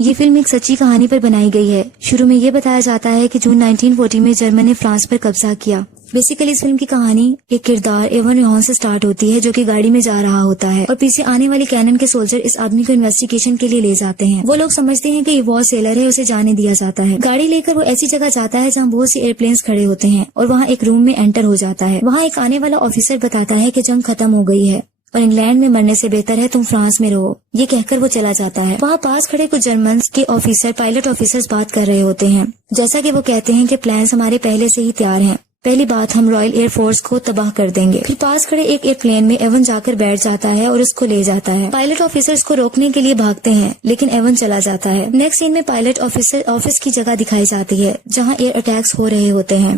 یہ فلم ایک سچی کہانی پر بنائی گئی ہے۔ شروع میں یہ بتایا جاتا ہے کہ جون 1940 میں جرمن نے فرانس پر قبضہ کیا۔ بیسیکلی اس فلم کی کہانی ایک کردار ایون ریہان سے سٹارٹ ہوتی ہے جو کہ گاڑی میں جا رہا ہوتا ہے اور پیچھے آنے والی کینن کے سولجر اس آدمی کو انویسٹیگیشن کے لیے لے جاتے ہیں۔ وہ لوگ سمجھتے ہیں کہ یہ وار سیلر ہے، اسے جانے دیا جاتا ہے۔ گاڑی لے کر وہ ایسی جگہ جاتا ہے جہاں بہت سی ایئر پلینز کھڑے ہوتے ہیں اور وہاں ایک روم میں انٹر ہو جاتا ہے۔ وہاں ایک آنے والا آفیسر بتاتا ہے کہ جنگ ختم ہو گئی ہے اور انگلینڈ میں مرنے سے بہتر ہے تم فرانس میں رہو۔ یہ کہہ کر وہ چلا جاتا ہے۔ وہاں پاس کھڑے کچھ جرمنز کے آفیسر پائلٹ آفیسرز بات کر رہے ہوتے ہیں، جیسا کہ وہ کہتے ہیں کہ پلانز ہمارے پہلے سے ہی تیار ہیں۔ پہلی بات، ہم رائل ایئر فورس کو تباہ کر دیں گے۔ پھر پاس کھڑے ایک ایئر پلین میں ایون جا کر بیٹھ جاتا ہے اور اس کو لے جاتا ہے۔ پائلٹ آفیسر اس کو روکنے کے لیے بھاگتے ہیں لیکن ایون چلا جاتا ہے۔ نیکسٹ سین میں پائلٹ آفیسر آفس کی جگہ دکھائی جاتی ہے جہاں ایئر اٹیکس ہو رہے ہوتے ہیں۔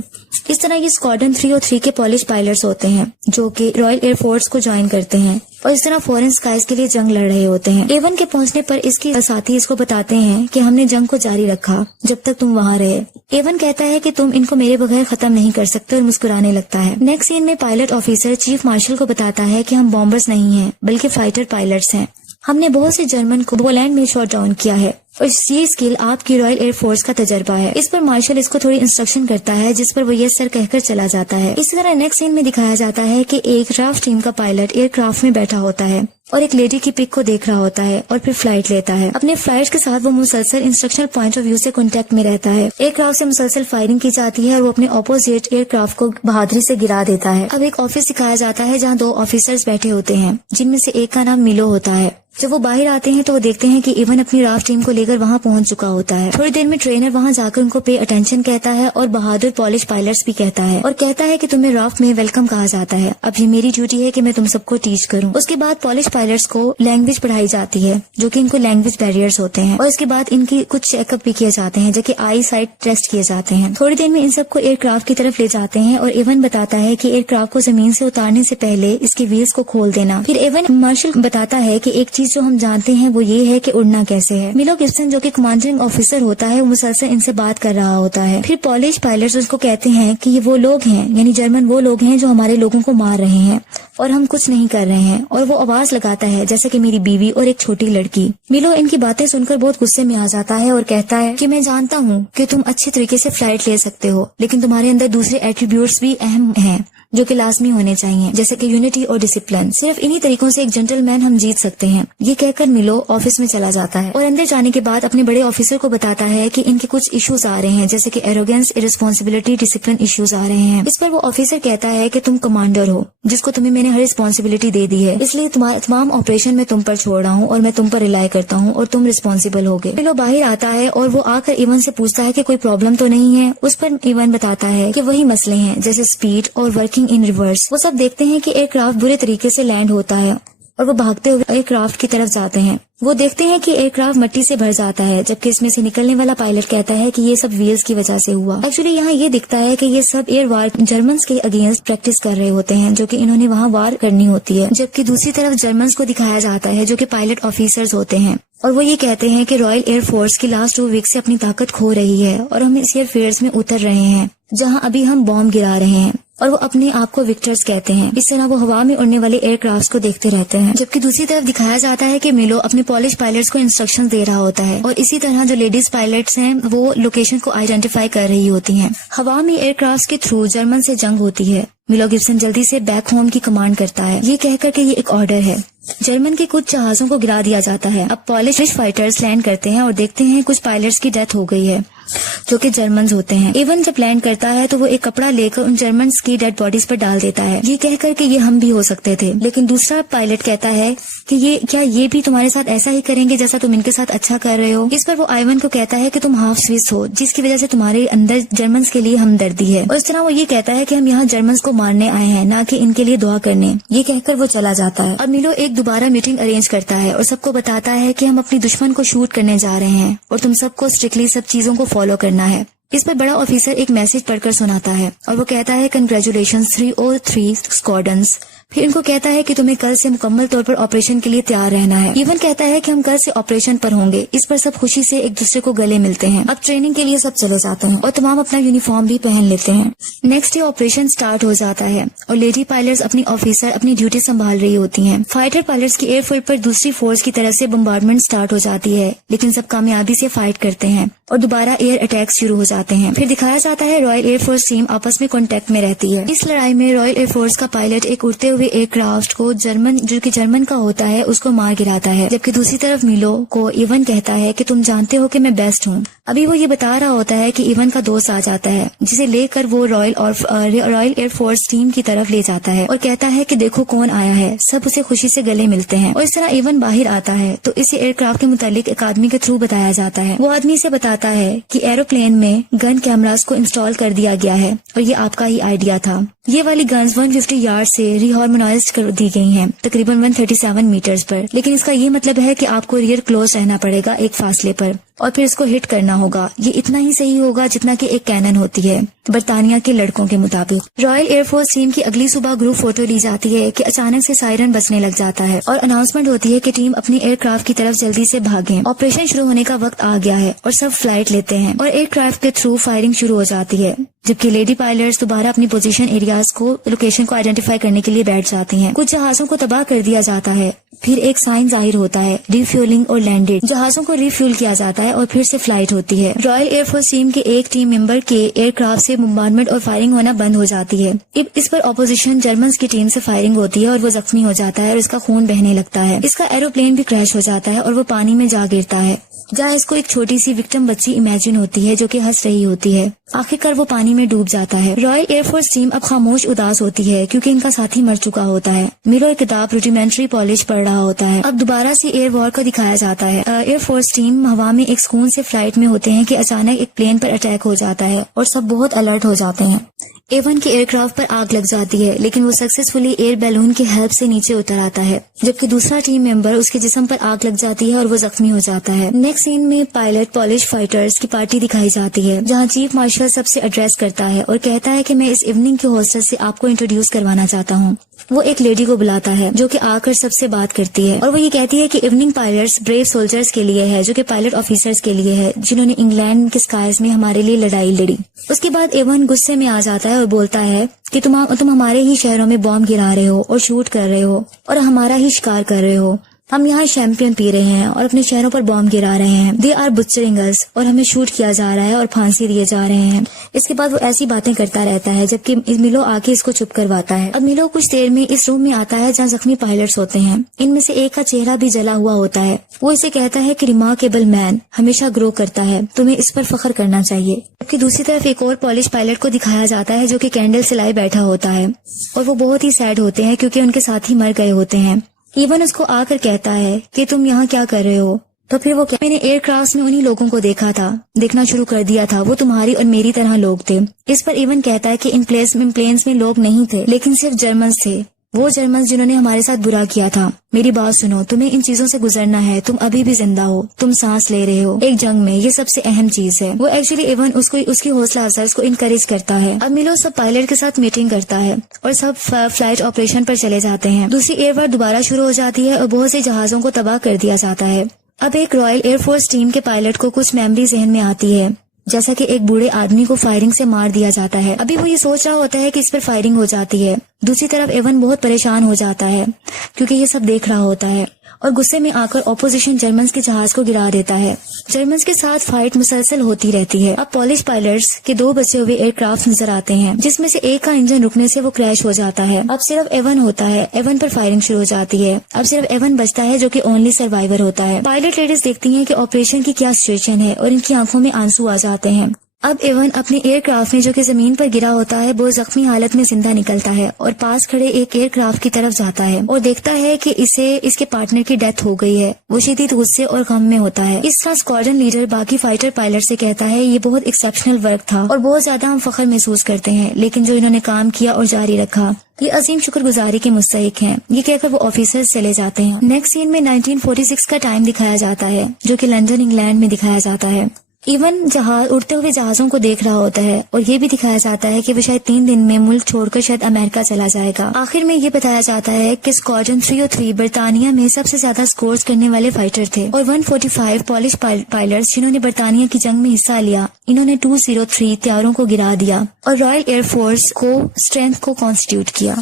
اس طرح یہ اسکواڈرن 303 کے پولش پائلٹس ہوتے ہیں جو کہ رائل ایئر فورس کو جوائن کرتے ہیں اور اس طرح فورن اسکائز کے لیے جنگ لڑ رہے ہوتے ہیں۔ ایون کے پہنچنے پر اس کے ساتھی اس کو بتاتے ہیں کہ ہم نے جنگ کو جاری رکھا جب تک تم وہاں رہے۔ ایون کہتا ہے کہ تم ان کو میرے بغیر ختم نہیں کر سکتے اور مسکرانے لگتا ہے۔ نیکسٹ سین میں پائلٹ آفیسر چیف مارشل کو بتاتا ہے کہ ہم بامبرز نہیں ہیں بلکہ فائٹر پائلٹس ہیں۔ ہم نے بہت سے جرمن کو پولینڈ میں شاٹ ڈاؤن کیا ہے اور یہ اسکل آپ کی رائل ایئر فورس کا تجربہ ہے۔ اس پر مارشل اس کو تھوڑی انسٹرکشن کرتا ہے جس پر وہ یس سر کہہ کر چلا جاتا ہے۔ اسی طرح نیکسٹ سین میں دکھایا جاتا ہے کہ ایک رافٹ ٹیم کا پائلٹ ایئر کرافٹ میں بیٹھا ہوتا ہے اور ایک لیڈی کی پک کو دیکھ رہا ہوتا ہے اور پھر فلائٹ لیتا ہے۔ اپنے فلائٹ کے ساتھ وہ مسلسل انسٹرکشنل پوائنٹ آف ویو سے کانٹیکٹ میں رہتا ہے۔ ایئر کرافٹ سے مسلسل فائرنگ کی جاتی ہے اور وہ اپنے اپوزٹ ایئر کرافٹ کو بہادری سے گرا دیتا ہے۔ اب ایک آفس دکھایا جاتا ہے جہاں 2 آفیسرز بیٹھے ہوتے ہیں جن میں سے ایک کا نام میلو ہوتا ہے۔ جب وہ باہر آتے ہیں تو وہ دیکھتے ہیں کہ ایون اپنی رافٹ ٹیم کو لے کر وہاں پہنچ چکا ہوتا ہے۔ تھوڑی دیر میں ٹرینر وہاں جا کر ان کو پے اٹینشن کہتا ہے اور بہادر پولش پائلٹس بھی کہتا ہے اور کہتا ہے کہ تمہیں رافٹ میں ویلکم کہا جاتا ہے۔ اب یہ میری ڈیوٹی ہے کہ میں تم سب کو ٹیچ کروں۔ اس کے بعد پولش پائلٹس کو لینگویج پڑھائی جاتی ہے جو کہ ان کو لینگویج بیریئرز ہوتے ہیں اور اس کے بعد ان کی کچھ چیک اپ بھی کیے جاتے ہیں جو کہ آئی سائٹ ٹیسٹ کیے جاتے ہیں۔ تھوڑی دیر میں ان سب کو ایئر کرافٹ کی طرف لے جاتے ہیں اور ایون بتاتا ہے کہ ایئر کرافٹ کو زمین سے اتارنے سے پہلے اس کے ویلز کو کھول دینا۔ پھر ایون مارشل بتاتا ہے کہ ایک چیز جو ہم جانتے ہیں وہ یہ ہے کہ اڑنا کیسے ہے۔ میلو گبسن جو کہ کمانڈنگ آفیسر ہوتا ہے وہ مسلسل ان سے بات کر رہا ہوتا ہے۔ پھر پولش پائلٹس اس کو کہتے ہیں کہ یہ وہ لوگ ہیں، یعنی جرمن وہ لوگ ہیں جو ہمارے لوگوں کو مار رہے ہیں اور ہم کچھ نہیں کر رہے ہیں، اور وہ آواز لگاتا ہے جیسے کہ میری بیوی اور ایک چھوٹی لڑکی۔ میلو ان کی باتیں سن کر بہت غصے میں آ جاتا ہے اور کہتا ہے کہ میں جانتا ہوں کہ تم اچھے طریقے سے فلائٹ لے سکتے ہو لیکن تمہارے اندر دوسرے ایٹریبیوٹس بھی اہم ہیں جو کہ لازمی ہونے چاہیے، جیسے کہ یونٹی اور ڈسپلن۔ صرف انہی طریقوں سے ایک جنٹل مین ہم جیت سکتے ہیں۔ یہ کہہ کر میلو آفس میں چلا جاتا ہے اور اندر جانے کے بعد اپنے بڑے آفیسر کو بتاتا ہے کہ ان کے کچھ ایشوز آ رہے ہیں جیسے کہ ایروگینس، ارسپانسبلٹی، ڈسپلن ایشوز آ رہے ہیں۔ اس پر وہ آفیسر کہتا ہے کہ تم کمانڈر ہو جس کو تمہیں میں نے ہر رسپانسبلٹی دے دی ہے، اس لیے تمام آپریشن میں تم پر چھوڑ رہا ہوں اور میں تم پر ریلائی کرتا ہوں اور تم رسپانسبل ہوگے۔ میلو باہر آتا ہے اور وہ آ کر ایون سے پوچھتا ہے کہ کوئی پرابلم تو نہیں ہے۔ اس پر ایون بتاتا ہے کہ وہی مسئلے ہیں جیسے اسپیڈ اور ورکنگ ان ریورس۔ وہ سب دیکھتے ہیں کہ ایئر کرافٹ برے طریقے سے لینڈ ہوتا ہے اور وہ بھاگتے ہوئے ایئر کرافٹ کی طرف جاتے ہیں۔ وہ دیکھتے ہیں کہ ایئر کرافٹ مٹی سے بھر جاتا ہے جبکہ اس میں سے نکلنے والا پائلٹ کہتا ہے کہ یہ سب ویلز کی وجہ سے ہوا۔ ایکچولی یہاں یہ دکھتا ہے کہ یہ سب ایئر وار جرمنز کے اگینسٹ پریکٹس کر رہے ہوتے ہیں جو کہ انہوں نے وہاں وار کرنی ہوتی ہے، جبکہ دوسری طرف جرمنز کو دکھایا جاتا ہے جو کہ پائلٹ آفیسرز ہوتے ہیں اور وہ یہ کہتے ہیں کہ رائل ایئر فورس کی لاسٹ 2 ویک سے اپنی طاقت کھو رہی ہے اور ہم اس ایئر فیلڈز میں اتر رہے ہیں جہاں ابھی ہم بامب گرا رہے ہیں، اور وہ اپنے آپ کو وکٹرز کہتے ہیں۔ اس طرح وہ ہوا میں اڑنے والے ایئر کرافٹ کو دیکھتے رہتے ہیں، جبکہ دوسری طرف دکھایا جاتا ہے کہ میلو اپنے پولش پائلٹس کو انسٹرکشن دے رہا ہوتا ہے اور اسی طرح جو لیڈیز پائلٹس ہیں وہ لوکیشن کو آئیڈینٹیفائی کر رہی ہوتی ہیں۔ ہوا میں ایئر کرافٹ کے تھرو جرمن سے جنگ ہوتی ہے۔ میلو گبسن جلدی سے بیک ہوم کی کمانڈ کرتا ہے، یہ کہہ کر کہ یہ ایک آرڈر ہے۔ جرمن کے کچھ جہازوں کو گرا دیا جاتا ہے۔ اب پولش فائٹرز لینڈ کرتے ہیں اور دیکھتے ہیں کچھ پائلٹس کی ڈیتھ ہو گئی ہے جو کہ جرمنز ہوتے ہیں۔ ایون جب لینڈ کرتا ہے تو وہ ایک کپڑا لے کر ان جرمنز کی ڈیڈ باڈیز پر ڈال دیتا ہے، یہ کہہ کر کہ یہ ہم بھی ہو سکتے تھے، لیکن دوسرا پائلٹ کہتا ہے کہ یہ بھی تمہارے ساتھ ایسا ہی کریں گے جیسا تم ان کے ساتھ اچھا کر رہے ہو۔ اس پر وہ ایون کو کہتا ہے کہ تم ہاف سوئس ہو جس کی وجہ سے تمہارے اندر جرمنز کے لیے ہمدردی ہے، اور اس طرح وہ یہ کہتا ہے کہ ہم یہاں جرمنز کو مارنے آئے ہیں نہ کہ ان کے لیے دعا کرنے۔ یہ کہہ کر وہ چلا جاتا ہے۔ اب میلو ایک دوبارہ میٹنگ ارینج کرتا ہے اور سب کو بتاتا ہے کہ ہم اپنی دشمن کو شوٹ کرنے جا رہے ہیں اور تم سب کو اسٹرکٹلی سب چیزوں کو فالو کرنا ہے۔ اس پر بڑا آفیسر ایک میسج پڑھ کر سناتا ہے اور وہ کہتا ہے کنگریچولیشنز 303 اسکواڈرنز پھر ان کو کہتا ہے کہ تمہیں کل سے مکمل طور پر آپریشن کے لیے تیار رہنا ہے. ایون کہتا ہے کہ ہم کل سے آپریشن پر ہوں گے. اس پر سب خوشی سے ایک دوسرے کو گلے ملتے ہیں. اب ٹریننگ کے لیے سب چلے جاتے ہیں اور تمام اپنا یونیفارم بھی پہن لیتے ہیں. نیکسٹ ڈے آپریشن سٹارٹ ہو جاتا ہے اور لیڈی پائلٹس اپنی آفیسر اپنی ڈیوٹی سنبھال رہی ہوتی ہیں. فائٹر پائلٹس کی ایئر فیلڈ پر دوسری فورس کی طرف سے بمبارڈمنٹ سٹارٹ ہو جاتی ہے لیکن سب کامیابی سے فائٹ کرتے ہیں اور دوبارہ ایئر اٹیکس شروع ہو جاتے ہیں. پھر دکھایا جاتا ہے رائل ایئر فورس ٹیم آپس میں کانٹیکٹ میں رہتی ہے. اس لڑائی میں رائل ایئر فورس کا پائلٹ ایک اڑتے ہوئے ایئر کرافٹ کو جو کہ جرمن کا ہوتا ہے اس کو مار گراتا ہے, جبکہ دوسری طرف میلو کو ایون کہتا ہے کہ تم جانتے ہو کہ میں بیسٹ ہوں. ابھی وہ یہ بتا رہا ہوتا ہے کہ ایون کا دوست آ جاتا ہے جسے لے کر وہ رائل ایئر فورس ٹیم کی طرف لے جاتا ہے اور کہتا ہے کہ دیکھو کون آیا ہے. سب اسے خوشی سے گلے ملتے ہیں اور اس طرح ایون باہر آتا ہے تو اسے ایئر کرافٹ کے متعلق ایک آدمی کے تھرو بتایا جاتا ہے. وہ آدمی سے بتاتا ہے کہ ایروپلین میں گن کیمراز کو انسٹال کر دیا گیا ہے اور یہ آپ کا ہی آئیڈیا تھا. یہ والی گنز 150 یارڈ سے ریہارمونائزڈ کر دی گئی ہیں تقریباً 137 میٹرز پر, لیکن اس کا یہ مطلب ہے کہ آپ کو ریئر کلوز رہنا پڑے گا ایک فاصلے پر اور پھر اس کو ہٹ کرنا ہوگا. یہ اتنا ہی صحیح ہوگا جتنا کہ ایک کینن ہوتی ہے برطانیہ کے لڑکوں کے مطابق. رائل ایئر فورس ٹیم کی اگلی صبح گروپ فوٹو لی جاتی ہے کہ اچانک سے سائرن بجنے لگ جاتا ہے اور اناؤنسمنٹ ہوتی ہے کہ ٹیم اپنی ایئر کرافٹ کی طرف جلدی سے بھاگیں, آپریشن شروع ہونے کا وقت آ گیا ہے. اور سب فلائٹ لیتے ہیں اور ایئر کرافٹ کے تھرو فائرنگ شروع ہو جاتی ہے, جبکہ لیڈی پائلٹس دوبارہ اپنی پوزیشن ایریاز کو لوکیشن کو آئیڈینٹیفائی کرنے کے لیے بیٹھ جاتی ہیں. کچھ جہازوں کو تباہ کر دیا جاتا ہے. پھر ایک سائن ظاہر ہوتا ہے ری فیولنگ اور لینڈڈ. جہازوں کو ری فیول کیا جاتا ہے اور پھر سے فلائٹ ہوتی ہے. رائل ایئر فورس ٹیم کے ایک ٹیم ممبر کے ایئر کرافٹ سے بمبارڈمنٹ اور فائرنگ ہونا بند ہو جاتی ہے. اس پر اپوزیشن جرمنز کی ٹیم سے فائرنگ ہوتی ہے اور وہ زخمی ہو جاتا ہے اور اس کا خون بہنے لگتا ہے. اس کا ایروپلین بھی کریش ہو جاتا ہے اور وہ پانی میں جا گرتا ہے جہاں اس کو ایک چھوٹی سی وکٹم بچی امیجن ہوتی ہے جو کہ ہنس رہی ہوتی ہے. آخرکار وہ پانی میں ڈوب جاتا ہے. رائل ایئر فورس ٹیم اب خاموش اداس ہوتی ہے کیونکہ ان کا ساتھی مر چکا ہوتا ہے. میلو ایک کتاب روڈیمنٹری پالش پڑھ رہا ہوتا ہے. اب دوبارہ سے ایئر وار کو دکھایا جاتا ہے. ایئر فورس ٹیم ہوا میں ایک سکون سے فلائٹ میں ہوتے ہیں کہ اچانک ایک پلین پر اٹیک ہو جاتا ہے اور سب بہت الرٹ ہو جاتے ہیں. ایون کے ایئر کرافٹ پر آگ لگ جاتی ہے لیکن وہ سکسیسفلی ایئر بیلون کی ہیلپ سے نیچے اتر آتا ہے, جبکہ دوسرا ٹیم ممبر اس کے جسم پر آگ لگ جاتی ہے اور وہ زخمی ہو جاتا ہے. نیکسٹ سین میں پائلٹ پالش فائٹرز کی پارٹی دکھائی جاتی ہے جہاں چیف مارشل سب سے ایڈریس کرتا ہے اور کہتا ہے کہ میں اس ایوننگ کے ہوسٹس سے آپ کو انٹروڈیوس کروانا چاہتا ہوں. وہ ایک لیڈی کو بلاتا ہے جو کہ آ کر سب سے بات کرتی ہے اور وہ یہ کہتی ہے کہ ایوننگ پائلٹس بریو سولجرز کے لیے ہے جو کہ پائلٹ آفیسرز کے لیے ہے جنہوں نے انگلینڈ کے اسکائز میں ہمارے لیے لڑائی لڑی. اس کے بعد ایون غصے میں آ جاتا ہے اور بولتا ہے کہ تم ہمارے ہی شہروں میں بام گرا رہے ہو اور شوٹ کر رہے ہو اور ہمارا ہی شکار کر رہے ہو. ہم یہاں شیمپئن پی رہے ہیں اور اپنے شہروں پر بام گرا رہے ہیں. دے آر بچرنگ اس اور ہمیں شوٹ کیا جا رہا ہے اور پھانسی دیے جا رہے ہیں. اس کے بعد وہ ایسی باتیں کرتا رہتا ہے جبکہ میلو آ کے اس کو چپ کرواتا ہے. اب میلو کچھ دیر میں اس روم میں آتا ہے جہاں زخمی پائلٹس ہوتے ہیں. ان میں سے ایک کا چہرہ بھی جلا ہوا ہوتا ہے. وہ اسے کہتا ہے کہ ریمارکیبل مین ہمیشہ گرو کرتا ہے, تمہیں اس پر فخر کرنا چاہیے. جبکہ دوسری طرف ایک اور پالش پائلٹ کو دکھایا جاتا ہے جو کہ کینڈل سے لائے بیٹھا ہوتا ہے اور وہ بہت ہی سیڈ ہوتے ہیں کیونکہ ان کے ساتھی مر گئے ہوتے ہیں. ایون اس کو آ کر کہتا ہے کہ تم یہاں کیا کر رہے ہو؟ تو پھر وہ میں نے ایئر کرافٹ میں انہی لوگوں کو دیکھنا شروع کر دیا تھا, وہ تمہاری اور میری طرح لوگ تھے. اس پر ایون کہتا ہے کہ ان پلینس میں لوگ نہیں تھے لیکن صرف جرمنز تھے, وہ جرمنز جنہوں نے ہمارے ساتھ برا کیا تھا. میری بات سنو, تمہیں ان چیزوں سے گزرنا ہے. تم ابھی بھی زندہ ہو, تم سانس لے رہے ہو ایک جنگ میں, یہ سب سے اہم چیز ہے. وہ ایکچولی ایون اس کی حوصلہ افزائی اس کو انکریج کرتا ہے. اب میلو سب پائلٹ کے ساتھ میٹنگ کرتا ہے اور سب فلائٹ آپریشن پر چلے جاتے ہیں. دوسری ایئر وار دوبارہ شروع ہو جاتی ہے اور بہت سے جہازوں کو تباہ کر دیا جاتا ہے. اب ایک رائل ایئر فورس ٹیم کے پائلٹ کو کچھ میموری ذہن میں آتی ہے, جیسا کہ ایک بوڑھے آدمی کو فائرنگ سے مار دیا جاتا ہے. ابھی وہ یہ سوچ رہا ہوتا ہے کہ اس پر فائرنگ ہو جاتی ہے. دوسری طرف ایون بہت پریشان ہو جاتا ہے کیونکہ یہ سب دیکھ رہا ہوتا ہے اور غصے میں آ کر اپوزیشن جرمنز کے جہاز کو گرا دیتا ہے. جرمنز کے ساتھ فائٹ مسلسل ہوتی رہتی ہے. اب پالش پائلٹس کے 2 بچے ہوئے ایئر کرافٹ نظر آتے ہیں جس میں سے ایک کا انجن رکنے سے وہ کریش ہو جاتا ہے. اب صرف ایون ہوتا ہے. ایون پر فائرنگ شروع ہو جاتی ہے. اب صرف ایون بچتا ہے جو کہ اونلی سروائیور ہوتا ہے. پائلٹ لیڈیز دیکھتی ہیں کہ آپریشن کی کیا سچویشن ہے اور ان کی آنکھوں میں آنسو آ جاتے ہیں. اب ایون اپنے ایئر کرافٹ میں جو کہ زمین پر گرا ہوتا ہے بہت زخمی حالت میں زندہ نکلتا ہے اور پاس کھڑے ایک ایئر کرافٹ کی طرف جاتا ہے اور دیکھتا ہے کہ اس کے پارٹنر کی ڈیتھ ہو گئی ہے. وہ شدید غصے اور غم میں ہوتا ہے. اس کا اسکواڈرن لیڈر باقی فائٹر پائلٹ سے کہتا ہے یہ بہت ایکسیپشنل ورک تھا اور بہت زیادہ ہم فخر محسوس کرتے ہیں, لیکن جو انہوں نے کام کیا اور جاری رکھا یہ عظیم شکر گزاری کے مستحق ہیں. یہ کہہ کر وہ آفیسر چلے جاتے ہیں. نیکسٹ سین میں 1946 کا ٹائم دکھایا جاتا ہے جو کہ لندن انگلینڈ میں دکھایا جاتا ہے. ایون اڑتے ہوئے جہازوں کو دیکھ رہا ہوتا ہے، اور یہ بھی دکھایا جاتا ہے کہ وہ شاید 3 دن میں ملک چھوڑ کر شاید امریکہ چلا جائے گا۔ آخر میں یہ بتایا جاتا ہے کہ اسکواڈرن 303 برطانیہ میں سب سے زیادہ سکورز کرنے والے فائٹر تھے، اور 145 پولش پائلٹس جنہوں نے برطانیہ کی جنگ میں حصہ لیا، انہوں نے 203 طیاروں کو گرا دیا اور رائل ایئر فورس کو اسٹرینتھ کو کانسٹیٹیوٹ کیا۔